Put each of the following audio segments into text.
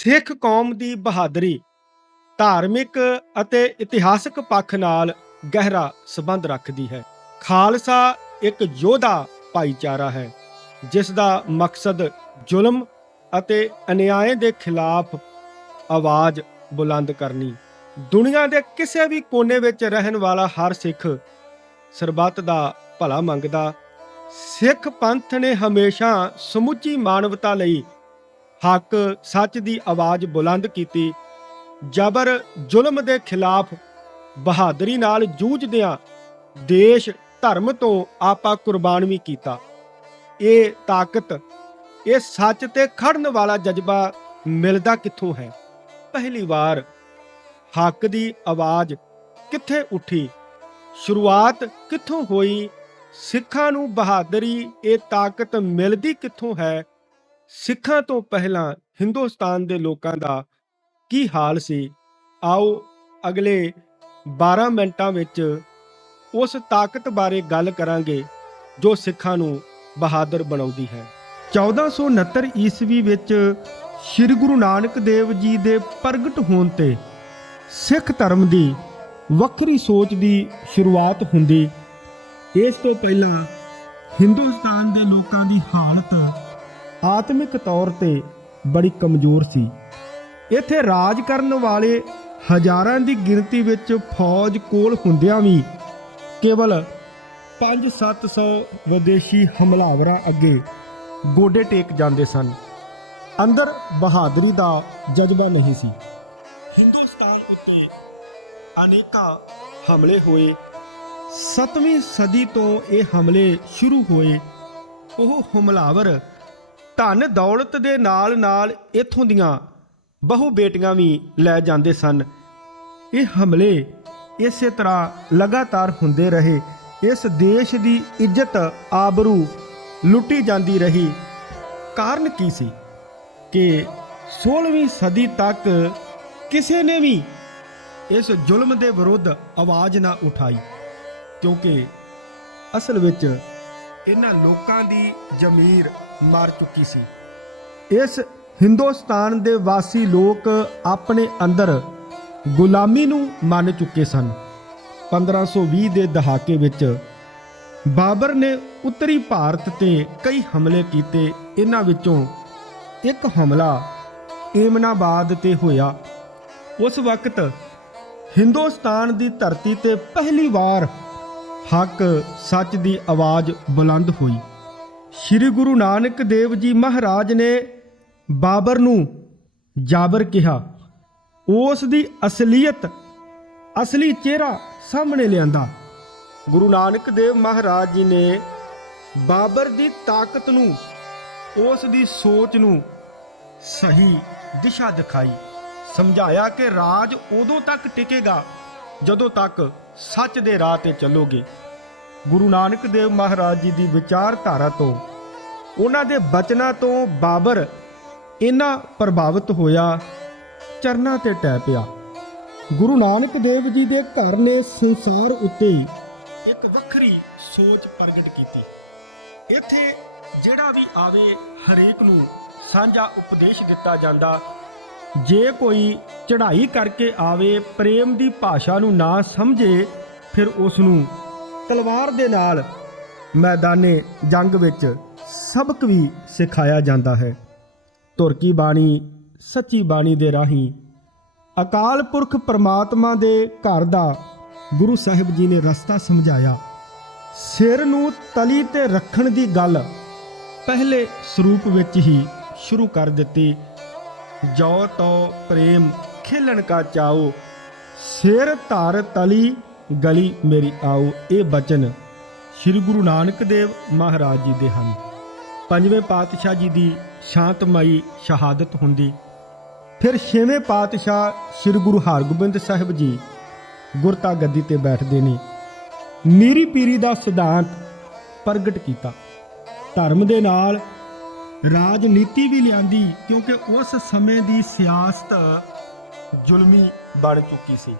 ਸਿੱਖ ਕੌਮ ਦੀ ਬਹਾਦਰੀ ਧਾਰਮਿਕ ਅਤੇ ਇਤਿਹਾਸਕ ਪੱਖ ਨਾਲ ਗਹਿਰਾ ਸੰਬੰਧ ਰੱਖਦੀ ਹੈ। ਖਾਲਸਾ ਇੱਕ ਯੋਧਾ ਭਾਈਚਾਰਾ ਹੈ ਜਿਸ ਦਾ ਮਕਸਦ ਜ਼ੁਲਮ ਅਤੇ ਅਨਿਆਏ ਦੇ ਖਿਲਾਫ ਆਵਾਜ਼ ਬੁਲੰਦ ਕਰਨੀ। ਦੁਨੀਆ ਦੇ ਕਿਸੇ ਵੀ ਕੋਨੇ ਵਿੱਚ ਰਹਿਣ ਵਾਲਾ ਹਰ ਸਿੱਖ ਸਰਬੱਤ ਦਾ ਭਲਾ ਮੰਗਦਾ। ਸਿੱਖ ਪੰਥ ਨੇ ਹਮੇਸ਼ਾ ਸਮੁੱਚੀ ਮਾਨਵਤਾ ਲਈ ਹੱਕ ਸੱਚ ਦੀ ਆਵਾਜ਼ ਬੁਲੰਦ ਕੀਤੀ। ਜਬਰ ਜ਼ੁਲਮ ਦੇ ਖਿਲਾਫ ਬਹਾਦਰੀ ਨਾਲ ਜੂਝਦਿਆਂ ਦੇਸ਼, ਧਰਮ ਤੋਂ ਆਪਾ ਕੁਰਬਾਨ ਵੀ ਕੀਤਾ। ਇਹ ਤਾਕਤ, ਇਹ ਸੱਚ ਤੇ ਖੜਨ ਵਾਲਾ ਜਜ਼ਬਾ ਮਿਲਦਾ ਕਿੱਥੋਂ ਹੈ? ਪਹਿਲੀ ਵਾਰ ਹੱਕ ਦੀ ਆਵਾਜ਼ ਕਿੱਥੇ ਉੱਠੀ? ਸ਼ੁਰੂਆਤ ਕਿੱਥੋਂ ਹੋਈ? ਸਿੱਖਾਂ ਨੂੰ ਬਹਾਦਰੀ, ਇਹ ਤਾਕਤ ਮਿਲਦੀ ਕਿੱਥੋਂ ਹੈ? ਸਿੱਖਾਂ ਤੋਂ ਪਹਿਲਾਂ ਹਿੰਦੁਸਤਾਨ ਦੇ ਲੋਕਾਂ ਦਾ ਕੀ ਹਾਲ ਸੀ? ਆਓ ਅਗਲੇ 12 ਮਿੰਟਾਂ ਵਿੱਚ ਉਸ ਤਾਕਤ ਬਾਰੇ ਗੱਲ ਕਰਾਂਗੇ ਜੋ ਸਿੱਖਾਂ ਨੂੰ ਬਹਾਦਰ ਬਣਾਉਂਦੀ ਹੈ। 1469 ਈਸਵੀ ਵਿੱਚ ਸ੍ਰੀ ਗੁਰੂ ਨਾਨਕ ਦੇਵ ਜੀ ਦੇ ਪ੍ਰਗਟ ਹੋਣ ਤੇ ਸਿੱਖ ਧਰਮ ਦੀ ਵੱਖਰੀ ਸੋਚ ਦੀ ਸ਼ੁਰੂਆਤ ਹੁੰਦੀ। ਇਸ ਤੋਂ ਪਹਿਲਾਂ ਹਿੰਦੁਸਤਾਨ ਦੇ ਲੋਕਾਂ ਦੀ ਹਾਲਤ ਆਤਮਿਕ ਤੌਰ ਤੇ ਬੜੀ ਕਮਜ਼ੋਰ ਸੀ। ਇੱਥੇ ਰਾਜ ਕਰਨ ਵਾਲੇ ਹਜ਼ਾਰਾਂ ਦੀ ਗਿਣਤੀ ਵਿੱਚ ਫੌਜ ਕੋਲ ਹੁੰਦਿਆਂ ਵੀ ਕੇਵਲ 5-700 ਵਿਦੇਸ਼ੀ ਹਮਲਾਵਰਾਂ ਅੱਗੇ ਗੋਡੇ ਟੇਕ ਜਾਂਦੇ ਸਨ। ਅੰਦਰ ਬਹਾਦਰੀ ਦਾ ਜਜ਼ਬਾ ਨਹੀਂ ਸੀ। ਹਿੰਦੁਸਤਾਨ ਉੱਤੇ ਅਨੇਕਾਂ ਹਮਲੇ ਹੋਏ। 7ਵੀਂ ਸਦੀ ਤੋਂ ਇਹ ਹਮਲੇ ਸ਼ੁਰੂ ਹੋਏ। ਉਹ ਹਮਲਾਵਰ ਧਨ ਦੌਲਤ ਦੇ ਨਾਲ ਨਾਲ ਇਥੋਂ ਦੀਆਂ ਬਹੁ ਬੇਟੀਆਂ ਵੀ ਲੈ ਜਾਂਦੇ ਸਨ। ਇਹ ਹਮਲੇ ਇਸੇ ਤਰ੍ਹਾਂ ਲਗਾਤਾਰ ਹੁੰਦੇ ਰਹੇ। ਇਸ ਦੇਸ਼ ਦੀ ਇੱਜ਼ਤ ਆਬਰੂ ਲੁੱਟੀ ਜਾਂਦੀ ਰਹੀ। ਕਾਰਨ ਕੀ ਸੀ? ਕਿ 16ਵੀਂ ਸਦੀ ਤੱਕ ਕਿਸੇ ਨੇ ਵੀ ਇਸ ਜ਼ੁਲਮ ਦੇ ਵਿਰੁੱਧ ਆਵਾਜ਼ ਨਾ ਉਠਾਈ, ਕਿਉਂਕਿ ਅਸਲ ਵਿੱਚ ਇਹਨਾਂ ਲੋਕਾਂ ਦੀ ਜ਼ਮੀਰ ਮਰ ਚੁੱਕੀ ਸੀ। ਇਸ ਹਿੰਦੁਸਤਾਨ ਦੇ ਵਾਸੀ ਲੋਕ ਆਪਣੇ ਅੰਦਰ ਗੁਲਾਮੀ ਨੂੰ ਮੰਨ ਚੁੱਕੇ ਸਨ। 1520 ਦੇ ਦਹਾਕੇ ਵਿੱਚ ਬਾਬਰ ਨੇ ਉੱਤਰੀ ਭਾਰਤ ਤੇ ਕਈ ਹਮਲੇ ਕੀਤੇ। ਇਹਨਾਂ ਵਿੱਚੋਂ ਇੱਕ ਹਮਲਾ ਏਮਨਾਬਾਦ ਤੇ ਹੋਇਆ। ਉਸ ਵਕਤ ਹਿੰਦੁਸਤਾਨ ਦੀ ਧਰਤੀ ਤੇ ਪਹਿਲੀ ਵਾਰ ਹੱਕ ਸੱਚ ਦੀ ਆਵਾਜ਼ ਬੁਲੰਦ ਹੋਈ। ਸ੍ਰੀ ਗੁਰੂ ਨਾਨਕ ਦੇਵ ਜੀ ਮਹਾਰਾਜ ਨੇ ਬਾਬਰ ਨੂੰ ਜਾਬਰ ਕਿਹਾ। ਉਸ ਦੀ ਅਸਲੀਅਤ, ਅਸਲੀ ਚਿਹਰਾ ਸਾਹਮਣੇ ਲਿਆਂਦਾ। ਗੁਰੂ ਨਾਨਕ ਦੇਵ ਮਹਾਰਾਜ ਜੀ ਨੇ ਬਾਬਰ ਦੀ ਤਾਕਤ ਨੂੰ, ਉਸ ਦੀ ਸੋਚ ਨੂੰ ਸਹੀ ਦਿਸ਼ਾ ਦਿਖਾਈ। ਸਮਝਾਇਆ ਕਿ ਰਾਜ ਉਦੋਂ ਤੱਕ ਟਿਕੇਗਾ ਜਦੋਂ ਤੱਕ ਸੱਚ ਦੇ ਰਾਹ ਤੇ ਚੱਲੋਗੇ। ਗੁਰੂ ਨਾਨਕ ਦੇਵ ਮਹਾਰਾਜ ਜੀ ਦੀ ਵਿਚਾਰਧਾਰਾ ਤੋਂ, ਉਹਨਾਂ ਦੇ ਬਚਨਾਂ ਤੋਂ ਬਾਬਰ ਇੰਨਾ ਪ੍ਰਭਾਵਿਤ ਹੋਇਆ, ਚਰਨਾਂ ਤੇ ਟੈ ਪਿਆ। ਗੁਰੂ ਨਾਨਕ ਦੇਵ ਜੀ ਦੇ ਘਰ ਨੇ ਸੰਸਾਰ ਉੱਤੇ ਇੱਕ ਵੱਖਰੀ ਸੋਚ ਪ੍ਰਗਟ ਕੀਤੀ। ਇੱਥੇ ਜਿਹੜਾ ਵੀ ਆਵੇ, ਹਰੇਕ ਨੂੰ ਸਾਂਝਾ ਉਪਦੇਸ਼ ਦਿੱਤਾ ਜਾਂਦਾ। ਜੇ ਕੋਈ ਚੜ੍ਹਾਈ ਕਰਕੇ ਆਵੇ, ਪ੍ਰੇਮ ਦੀ ਭਾਸ਼ਾ ਨੂੰ ਨਾ ਸਮਝੇ, ਫਿਰ ਉਸ ਨੂੰ ਤਲਵਾਰ ਦੇ ਨਾਲ ਮੈਦਾਨੇ ਜੰਗ ਵਿੱਚ ਸਬਕ ਵੀ ਸਿਖਾਇਆ ਜਾਂਦਾ ਹੈ। ਤੁਰਕੀ ਬਾਣੀ ਸੱਚੀ ਬਾਣੀ ਦੇ ਰਾਹੀਂ ਅਕਾਲ ਪੁਰਖ ਪਰਮਾਤਮਾ ਦੇ ਘਰ ਦਾ ਗੁਰੂ ਸਾਹਿਬ ਜੀ ਨੇ ਰਸਤਾ ਸਮਝਾਇਆ। ਸਿਰ ਨੂੰ ਤਲੀ ਤੇ ਰੱਖਣ ਦੀ ਗੱਲ ਪਹਿਲੇ ਸਰੂਪ ਵਿੱਚ ਹੀ ਸ਼ੁਰੂ ਕਰ ਦਿੱਤੀ। ਜੋ ਤੋ ਪ੍ਰੇਮ ਖੇਲਣ ਕਾ ਚਾਓ, ਸਿਰ ਧਰ ਤਲੀ ਗਲੀ ਮੇਰੀ ਆਓ, ਇਹ ਬਚਨ ਸ੍ਰੀ ਗੁਰੂ ਨਾਨਕ ਦੇਵ ਮਹਾਰਾਜ ਜੀ ਦੇ ਹਨ। ਪੰਜਵੇਂ ਪਾਤਸ਼ਾਹ ਜੀ ਦੀ ਸ਼ਾਂਤਮਈ ਸ਼ਹਾਦਤ ਹੁੰਦੀ। ਫਿਰ ਛੇਵੇਂ ਪਾਤਸ਼ਾਹ ਸ੍ਰੀ ਗੁਰੂ ਹਰਗੋਬਿੰਦ ਸਾਹਿਬ ਜੀ ਗੁਰਤਾ ਗੱਦੀ ਤੇ ਬੈਠਦੇ ਨੇ। ਮੀਰੀ ਪੀਰੀ ਦਾ ਸਿਧਾਂਤ ਪ੍ਰਗਟ ਕੀਤਾ। ਧਰਮ ਦੇ ਨਾਲ ਰਾਜਨੀਤੀ ਵੀ ਲਿਆਂਦੀ, ਕਿਉਂਕਿ ਉਸ ਸਮੇਂ ਦੀ ਸਿਆਸਤ ਜ਼ੁਲਮੀ ਬਣ ਚੁੱਕੀ ਸੀ।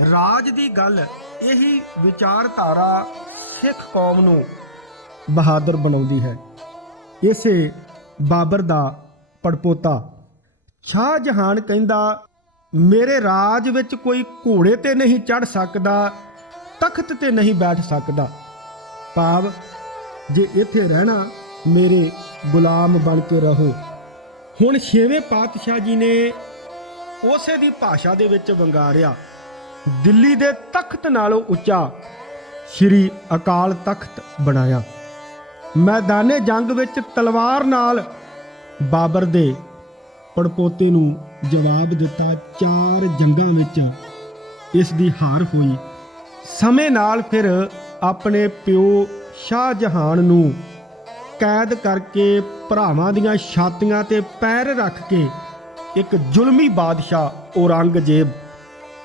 ਰਾਜ ਦੀ ਗੱਲ, ਇਹੀ ਵਿਚਾਰਧਾਰਾ ਸਿੱਖ ਕੌਮ ਨੂੰ ਬਹਾਦਰ ਬਣਾਉਂਦੀ ਹੈ। ਇਸੇ ਬਾਬਰ ਦਾ ਪੜਪੋਤਾ ਸ਼ਾਹ ਜਹਾਨ ਕਹਿੰਦਾ, ਮੇਰੇ ਰਾਜ ਵਿੱਚ ਕੋਈ ਘੋੜੇ ਤੇ ਨਹੀਂ ਚੜ ਸਕਦਾ, ਤਖਤ ਤੇ ਨਹੀਂ ਬੈਠ ਸਕਦਾ। ਭਾਵ, ਜੇ ਇੱਥੇ ਰਹਿਣਾ, ਮੇਰੇ ਗੁਲਾਮ ਬਣ ਕੇ ਰਹੋ। ਹੁਣ ਛੇਵੇਂ ਪਾਤਸ਼ਾਹ ਜੀ ਨੇ ਉਸੇ ਦੀ ਭਾਸ਼ਾ ਦੇ ਵਿੱਚ ਵੰਗਾਰਿਆ। ਦਿੱਲੀ ਦੇ ਤਖਤ ਨਾਲੋਂ ਉੱਚਾ ਸ਼੍ਰੀ ਅਕਾਲ ਤਖਤ ਬਣਾਇਆ। ਮੈਦਾਨੇ ਜੰਗ ਵਿੱਚ ਤਲਵਾਰ ਨਾਲ ਬਾਬਰ ਦੇ ਪੜਪੋਤੇ ਨੂੰ ਜਵਾਬ ਦਿੱਤਾ। ਚਾਰ ਜੰਗਾਂ ਵਿੱਚ ਇਸ ਦੀ ਹਾਰ ਹੋਈ। ਸਮੇਂ ਨਾਲ ਫਿਰ ਆਪਣੇ ਪਿਓ ਸ਼ਾਹ ਜਹਾਨ ਨੂੰ ਕੈਦ ਕਰਕੇ ਭਰਾਵਾਂ ਦੀਆਂ ਛਾਤੀਆਂ ਤੇ ਪੈਰ ਰੱਖ ਕੇ ਇੱਕ ਜ਼ੁਲਮੀ ਬਾਦਸ਼ਾਹ ਔਰੰਗਜ਼ੇਬ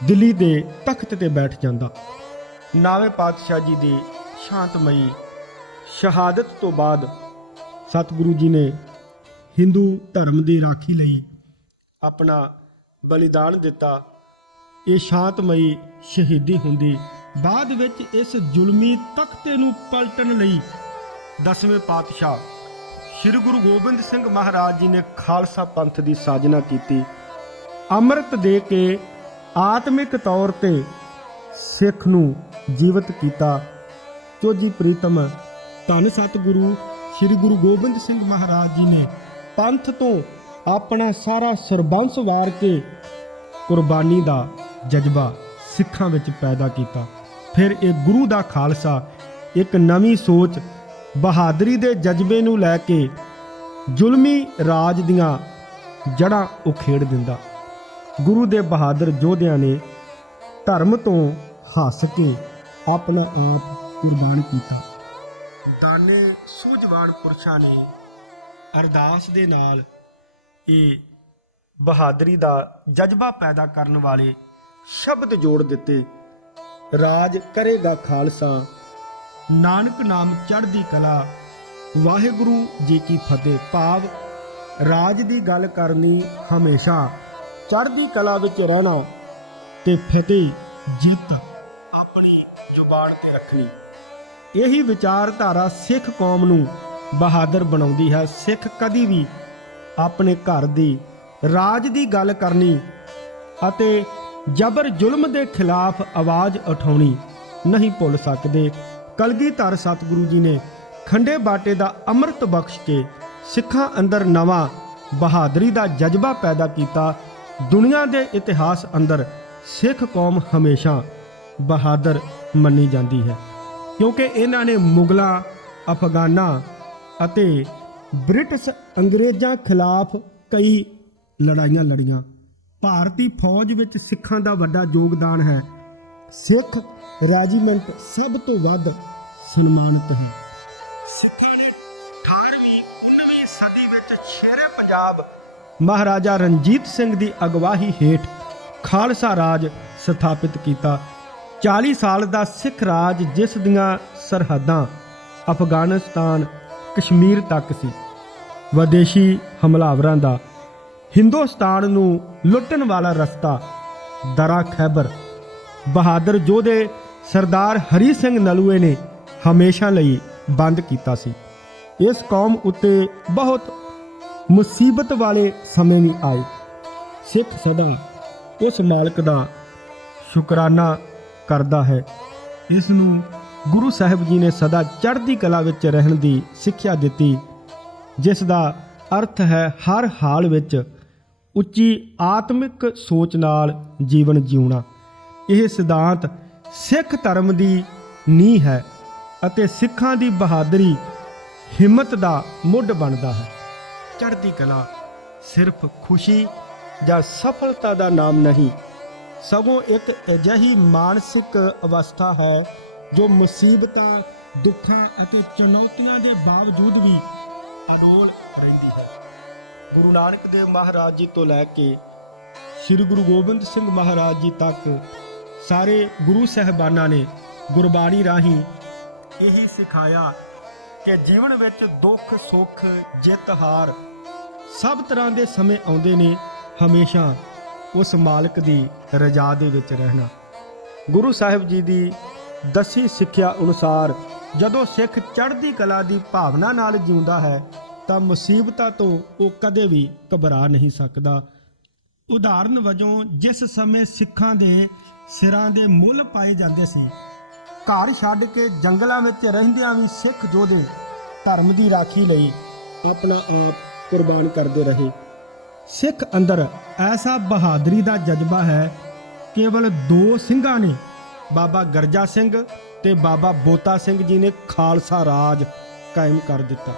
ਦਿੱਲੀ ਦੇ ਤਖਤ ਤੇ ਬੈਠ ਜਾਂਦਾ। ਨਾਵੇਂ ਪਾਤਸ਼ਾਹ ਜੀ ਦੀ ਸ਼ਾਂਤਮਈ ਸ਼ਹਾਦਤ ਤੋਂ ਬਾਅਦ ਸਤਿਗੁਰੂ ਜੀ ਨੇ ਹਿੰਦੂ ਧਰਮ ਦੀ ਰਾਖੀ ਲਈ ਆਪਣਾ ਬਲੀਦਾਨ ਦਿੱਤਾ। ਇਹ ਸ਼ਾਂਤਮਈ ਸ਼ਹੀਦੀ ਹੁੰਦੀ। ਬਾਅਦ ਵਿੱਚ ਇਸ ਜ਼ੁਲਮੀ ਤਖਤੇ ਨੂੰ ਪਲਟਣ ਲਈ ਦਸਵੇਂ ਪਾਤਸ਼ਾਹ ਸ੍ਰੀ ਗੁਰੂ ਗੋਬਿੰਦ ਸਿੰਘ ਮਹਾਰਾਜ ਜੀ ਨੇ ਖਾਲਸਾ ਪੰਥ ਦੀ ਸਾਜਨਾ ਕੀਤੀ। ਅੰਮ੍ਰਿਤ ਦੇ ਕੇ ਆਤਮਿਕ ਤੌਰ ਤੇ ਸਿੱਖ ਨੂੰ ਜੀਵਤ ਕੀਤਾ। ਚੋਜੀ ਪ੍ਰੀਤਮ ਧੰਨ ਸਤਿਗੁਰੂ ਸ੍ਰੀ ਗੁਰੂ ਗੋਬਿੰਦ ਸਿੰਘ ਮਹਾਰਾਜ ਜੀ ਨੇ ਪੰਥ ਤੋਂ ਆਪਣਾ ਸਾਰਾ ਸਰਬੰਸ ਵਾਰ ਕੇ ਕੁਰਬਾਨੀ ਦਾ ਜਜ਼ਬਾ ਸਿੱਖਾਂ ਵਿੱਚ ਪੈਦਾ ਕੀਤਾ। ਫਿਰ ਇਹ ਗੁਰੂ ਦਾ ਖਾਲਸਾ ਇੱਕ ਨਵੀਂ ਸੋਚ, ਬਹਾਦਰੀ ਦੇ ਜਜ਼ਬੇ ਨੂੰ ਲੈ ਕੇ ਜ਼ੁਲਮੀ ਰਾਜ ਦੀਆਂ ਜੜ੍ਹਾਂ ਉਖੇੜ ਦਿੰਦਾ। ਗੁਰੂ ਦੇ ਬਹਾਦਰ ਯੋਧਿਆਂ ਨੇ ਧਰਮ ਤੋਂ ਹੱਸ ਕੇ ਆਪਣਾ ਆਪ ਕੁਰਬਾਨ ਕੀਤਾ। ਦਾਨੇ ਸੂਝਵਾਨ ਪੁਰਸ਼ਾਂ ਨੇ ਅਰਦਾਸ ਦੇ ਨਾਲ ਇਹ ਬਹਾਦਰੀ ਦਾ ਜਜ਼ਬਾ ਪੈਦਾ ਕਰਨ ਵਾਲੇ ਸ਼ਬਦ ਜੋੜ ਦਿੱਤੇ। ਰਾਜ ਕਰੇਗਾ ਖਾਲਸਾ, ਨਾਨਕ ਨਾਮ ਚੜ੍ਹਦੀ ਕਲਾ, ਵਾਹਿਗੁਰੂ ਜੀ ਕੀ ਫਤਿਹ। ਭਾਵ, ਰਾਜ ਦੀ ਗੱਲ ਕਰਨੀ ਹਮੇਸ਼ਾ ਚੜ੍ਹਦੀ ਕਲਾ ਵਿੱਚ ਰਹਿਣਾ ਤੇ ਫਤਿਹ, ਜਿੱਤ ਆਪਣੀ ਜ਼ੁਬਾਨ ਤੇ ਰੱਖਣੀ। ਇਹੀ ਵਿਚਾਰਧਾਰਾ ਸਿੱਖ ਕੌਮ ਨੂੰ ਬਹਾਦਰ ਬਣਾਉਂਦੀ ਹੈ। ਸਿੱਖ ਕਦੀ ਵੀ ਆਪਣੇ ਘਰ ਦੀ ਰਾਜ ਦੀ ਗੱਲ ਕਰਨੀ ਅਤੇ ਜਬਰ ਜ਼ੁਲਮ ਦੇ ਖਿਲਾਫ ਆਵਾਜ਼ ਉਠਾਉਣੀ ਨਹੀਂ ਭੁੱਲ ਸਕਦੇ। ਕਲਗੀਧਰ ਸਤਿਗੁਰੂ ਜੀ ਨੇ ਖੰਡੇ ਬਾਟੇ ਦਾ ਅੰਮ੍ਰਿਤ ਬਖਸ਼ ਕੇ ਸਿੱਖਾਂ ਅੰਦਰ ਨਵਾਂ ਬਹਾਦਰੀ ਦਾ ਜਜ਼ਬਾ ਪੈਦਾ ਕੀਤਾ। ਦੁਨੀਆ ਦੇ ਇਤਿਹਾਸ ਅੰਦਰ ਸਿੱਖ ਕੌਮ ਹਮੇਸ਼ਾ ਬਹਾਦਰ ਮੰਨੀ ਜਾਂਦੀ ਹੈ। ਕਿਉਂਕਿ ਇਹਨਾਂ ਨੇ ਮੁਗਲਾਂ, ਅਫਗਾਨਾਂ ਅਤੇ ਬ੍ਰਿਟਿਸ਼ ਅੰਗਰੇਜ਼ਾਂ ਖਿਲਾਫ ਕਈ ਲੜਾਈਆਂ ਲੜੀਆਂ। ਭਾਰਤੀ ਫੌਜ ਵਿੱਚ ਸਿੱਖਾਂ ਦਾ ਵੱਡਾ ਯੋਗਦਾਨ ਹੈ। ਸਿੱਖ ਰੈਜੀਮੈਂਟ ਸਭ ਤੋਂ ਵੱਧ ਸਨਮਾਨਿਤ ਹੈ। ਸਿੱਖਾਂ ਨੇ 18ਵੀਂ 19ਵੀਂ ਸਦੀ ਵਿੱਚ ਸ਼ੇਰੇ ਪੰਜਾਬ ਮਹਾਰਾਜਾ ਰਣਜੀਤ ਸਿੰਘ ਦੀ ਅਗਵਾਹੀ ਹੇਠ ਖਾਲਸਾ ਰਾਜ ਸਥਾਪਿਤ ਕੀਤਾ। 40 ਸਾਲ ਦਾ ਸਿੱਖ ਰਾਜ ਜਿਸ ਦੀਆਂ ਸਰਹੱਦਾਂ ਅਫਗਾਨਿਸਤਾਨ, ਕਸ਼ਮੀਰ ਤੱਕ ਸੀ। ਵਿਦੇਸ਼ੀ ਹਮਲਾਵਰਾਂ ਦਾ ਹਿੰਦੁਸਤਾਨ ਨੂੰ ਲੁੱਟਣ ਵਾਲਾ ਰਸਤਾ ਦਰਾ ਖੈਬਰ। ਬਹਾਦਰ ਜੋਧੇ ਸਰਦਾਰ ਹਰੀ ਸਿੰਘ ਨਲੂਏ ਨੇ ਹਮੇਸ਼ਾ ਲਈ ਬੰਦ ਕੀਤਾ ਸੀ। ਇਸ ਕੌਮ ਉੱਤੇ ਬਹੁਤ ਮੁਸੀਬਤ ਵਾਲੇ ਸਮੇਂ ਵੀ ਆਏ। ਸਿੱਖ ਸਦਾ ਉਸ ਮਾਲਕ ਦਾ ਸ਼ੁਕਰਾਨਾ ਕਰਦਾ ਹੈ। ਇਸ ਨੂੰ ਗੁਰੂ ਸਾਹਿਬ ਜੀ ਨੇ ਸਦਾ ਚੜ੍ਹਦੀ ਕਲਾ ਵਿੱਚ ਰਹਿਣ ਦੀ ਸਿੱਖਿਆ ਦਿੱਤੀ, ਜਿਸ ਦਾ ਅਰਥ ਹੈ ਹਰ ਹਾਲ ਵਿੱਚ ਉੱਚੀ ਆਤਮਿਕ ਸੋਚ ਨਾਲ ਜੀਵਨ ਜਿਉਣਾ। ਇਹ ਸਿਧਾਂਤ ਸਿੱਖ ਧਰਮ ਦੀ ਨੀਂਹ ਹੈ ਅਤੇ ਸਿੱਖਾਂ ਦੀ ਬਹਾਦਰੀ ਹਿੰਮਤ ਦਾ ਮੁੱਢ ਬਣਦਾ ਹੈ। ਚੜ੍ਹਦੀ ਕਲਾ, ਸਿਰਫ ਖੁਸ਼ੀ ਜਾਂ ਸਫਲਤਾ ਦਾ ਨਾਮ ਨਹੀਂ। ਸਗੋਂ ਇੱਕ ਅਜਿਹੀ ਮਾਨਸਿਕ ਅਵਸਥਾ ਹੈ ਜੋ ਮੁਸੀਬਤਾਂ, ਦੁੱਖਾਂ ਅਤੇ ਚੁਣੌਤੀਆਂ ਦੇ ਬਾਵਜੂਦ ਵੀ ਅਡੋਲ ਰਹਿੰਦੀ ਹੈ। ਗੁਰੂ ਨਾਨਕ ਦੇਵ ਮਹਾਰਾਜ ਜੀ ਤੋਂ ਲੈ ਕੇ ਸ੍ਰੀ ਗੁਰੂ ਗੋਬਿੰਦ ਸਿੰਘ ਮਹਾਰਾਜ ਜੀ ਤੱਕ ਸਾਰੇ ਗੁਰੂ ਸਹਿਬਾਨਾਂ ਨੇ ਗੁਰਬਾਣੀ ਰਾਹੀਂ ਇਹੀ ਸਿਖਾਇਆ ਕਿ ਜੀਵਨ ਵਿੱਚ ਦੁੱਖ, ਸੁੱਖ, ਜਿੱਤ, ਹਾਰ ਸਭ ਤਰ੍ਹਾਂ ਦੇ ਸਮੇਂ ਆਉਂਦੇ ਨੇ, ਹਮੇਸ਼ਾ ਉਸ ਮਾਲਕ ਦੀ ਰਜ਼ਾ ਦੇ ਵਿੱਚ ਰਹਿਣਾ। ਗੁਰੂ ਸਾਹਿਬ ਜੀ ਦੀ ਦਸੀ ਸਿੱਖਿਆ ਅਨੁਸਾਰ, ਜਦੋਂ ਸਿੱਖ ਚੜ੍ਹਦੀ ਕਲਾ ਦੀ ਭਾਵਨਾ ਨਾਲ ਜਿਉਂਦਾ ਹੈ, ਤਾਂ ਮੁਸੀਬਤਾਂ ਤੋਂ ਉਹ ਕਦੇ ਵੀ ਘਬਰਾ ਨਹੀਂ ਸਕਦਾ। ਉਦਾਹਰਨ ਵਜੋਂ, ਜਿਸ ਸਮੇਂ ਸਿੱਖਾਂ ਦੇ ਸਿਰਾਂ ਦੇ ਮੁੱਲ ਪਾਏ ਜਾਂਦੇ ਸੀ, ਘਰ ਛੱਡ ਕੇ ਜੰਗਲਾਂ ਵਿੱਚ ਰਹਿੰਦਿਆਂ ਵੀ ਸਿੱਖ ਯੋਧੇ ਧਰਮ ਦੀ ਰਾਖੀ ਲਈ ਆਪਣਾ ਆਪ ਕੁਰਬਾਨ ਕਰਦੇ ਰਹੇ। ਸਿੱਖ ਅੰਦਰ ਐਸਾ ਬਹਾਦਰੀ ਦਾ ਜਜ਼ਬਾ ਹੈ, ਕੇਵਲ ਦੋ ਸਿੰਘਾਂ ਨੇ, ਬਾਬਾ ਗਰਜਾ ਸਿੰਘ ਤੇ ਬਾਬਾ ਬੋਤਾ ਸਿੰਘ ਜੀ ਨੇ ਖਾਲਸਾ ਰਾਜ ਕਾਇਮ ਕਰ ਦਿੱਤਾ।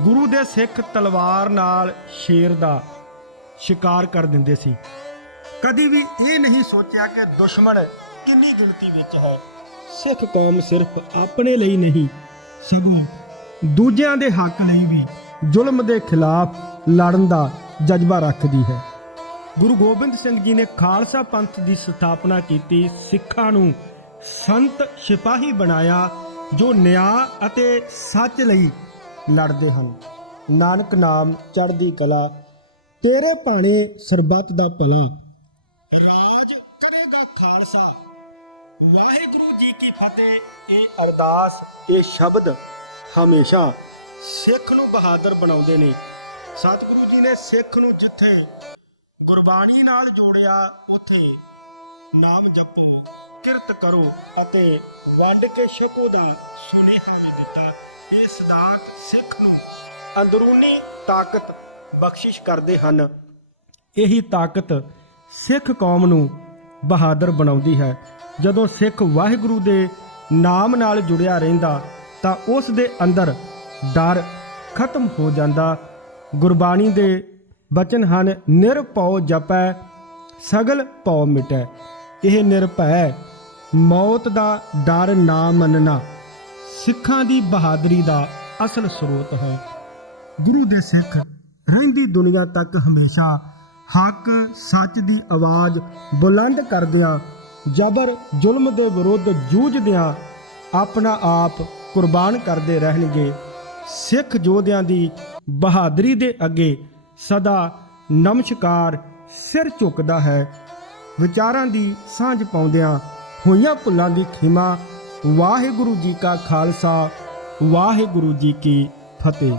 ਗੁਰੂ ਦੇ ਸਿੱਖ ਤਲਵਾਰ ਨਾਲ ਸ਼ੇਰ ਦਾ ਸ਼ਿਕਾਰ ਕਰ ਦਿੰਦੇ ਸੀ। ਕਦੀ ਵੀ ਇਹ ਨਹੀਂ ਸੋਚਿਆ ਕਿ ਦੁਸ਼ਮਣ ਕਿੰਨੀ ਗਿਣਤੀ ਵਿੱਚ ਹੈ। ਸਿੱਖ ਕੌਮ ਸਿਰਫ ਆਪਣੇ ਲਈ ਨਹੀਂ, ਸਗੋਂ ਦੂਜਿਆਂ ਦੇ ਹੱਕ ਲਈ ਵੀ ਜ਼ੁਲਮ ਦੇ ਖਿਲਾਫ ਲੜਨ ਦਾ ਜਜ਼ਬਾ ਰੱਖਦੀ ਹੈ। ਗੁਰੂ ਗੋਬਿੰਦ ਸਿੰਘ ਜੀ ਨੇ ਖਾਲਸਾ ਪੰਥ ਦੀ ਸਥਾਪਨਾ ਕੀਤੀ, ਸਿੱਖਾਂ ਨੂੰ ਸੰਤ ਸਿਪਾਹੀ ਬਣਾਇਆ, ਜੋ ਨਿਆਂ ਅਤੇ ਸੱਚ ਲਈ ਲੜਦੇ ਹਨ। ਨਾਨਕ ਨਾਮ ਚੜ੍ਹਦੀ ਕਲਾ, ਤੇਰੇ ਭਾਣੇ ਸਰਬੱਤ ਦਾ ਭਲਾ। ਰਾਜ ਕਰੇਗਾ ਖਾਲਸਾ। ਵਾਹਿਗੁਰੂ ਜੀ ਕੀ ਫਤਿਹ, ਇਹ ਅਰਦਾਸ, ਇਹ ਸ਼ਬਦ ਹਮੇਸ਼ਾ ਸਿੱਖ ਨੂੰ ਬਹਾਦਰ ਬਣਾਉਂਦੇ ਨੇ। ਸਤਿਗੁਰੂ ਜੀ ਨੇ ਸਿੱਖ ਨੂੰ ਜਿੱਥੇ ਗੁਰਬਾਣੀ ਨਾਲ ਜੋੜਿਆ, ਉਥੇ ਨਾਮ ਜਪੋ, ਕਿਰਤ ਕਰੋ ਅਤੇ ਵੰਡ ਕੇ ਛਕੋ ਦਾ ਸੁਨੇਹਾ ਵੀ ਦਿੱਤਾ। ਇਹ ਸਦਾਤ ਸਿੱਖ ਨੂੰ ਅੰਦਰੂਨੀ ਤਾਕਤ ਬਖਸ਼ਿਸ਼ ਕਰਦੇ ਹਨ। ਇਹੀ ਤਾਕਤ ਸਿੱਖ ਕੌਮ ਨੂੰ ਬਹਾਦਰ ਬਣਾਉਂਦੀ ਹੈ। ਜਦੋਂ ਸਿੱਖ ਵਾਹਿਗੁਰੂ ਦੇ ਨਾਮ ਨਾਲ ਜੁੜਿਆ ਰਹਿੰਦਾ, ਤਾਂ ਉਸ ਦੇ ਅੰਦਰ ਡਰ ਖਤਮ ਹੋ ਜਾਂਦਾ। ਗੁਰਬਾਣੀ ਦੇ ਬਚਨ ਹਨ ਨਿਰਭਉ ਜਪੈ, ਸਗਲ ਭਉ ਮਿਟੈ। ਇਹ ਨਿਰਭੈ, ਮੌਤ ਦਾ ਡਰ ਨਾ ਮੰਨਣਾ, ਸਿੱਖਾਂ ਦੀ ਬਹਾਦਰੀ ਦਾ ਅਸਲ ਸਰੋਤ ਹੈ। ਗੁਰੂ ਦੇ ਸਿੱਖ ਰਹਿੰਦੀ ਦੁਨੀਆ ਤੱਕ ਹਮੇਸ਼ਾ ਹੱਕ, ਸੱਚ ਦੀ ਆਵਾਜ਼ ਬੁਲੰਦ ਕਰਦਿਆਂ, ਜ਼ਬਰ, ਜ਼ੁਲਮ ਦੇ ਵਿਰੁੱਧ ਜੂਝਦਿਆਂ ਆਪਣਾ ਆਪ ਕੁਰਬਾਨ ਕਰਦੇ ਰਹਿਣਗੇ। ਸਿੱਖ ਯੋਧਿਆਂ ਦੀ ਬਹਾਦਰੀ ਦੇ ਅੱਗੇ ਸਦਾ ਨਮਸਕਾਰ ਸਿਰ ਝੁਕਦਾ ਹੈ। ਵਿਚਾਰਾਂ ਦੀ ਸਾਂਝ ਪਾਉਂਦਿਆਂ ਹੋਈਆਂ ਭੁੱਲਾਂ ਦੀ ਖਿਮਾ ਵਾਹਿਗੁਰੂ ਜੀ ਕਾ ਖਾਲਸਾ, ਵਾਹਿਗੁਰੂ ਜੀ ਕੀ ਫਤਿਹ।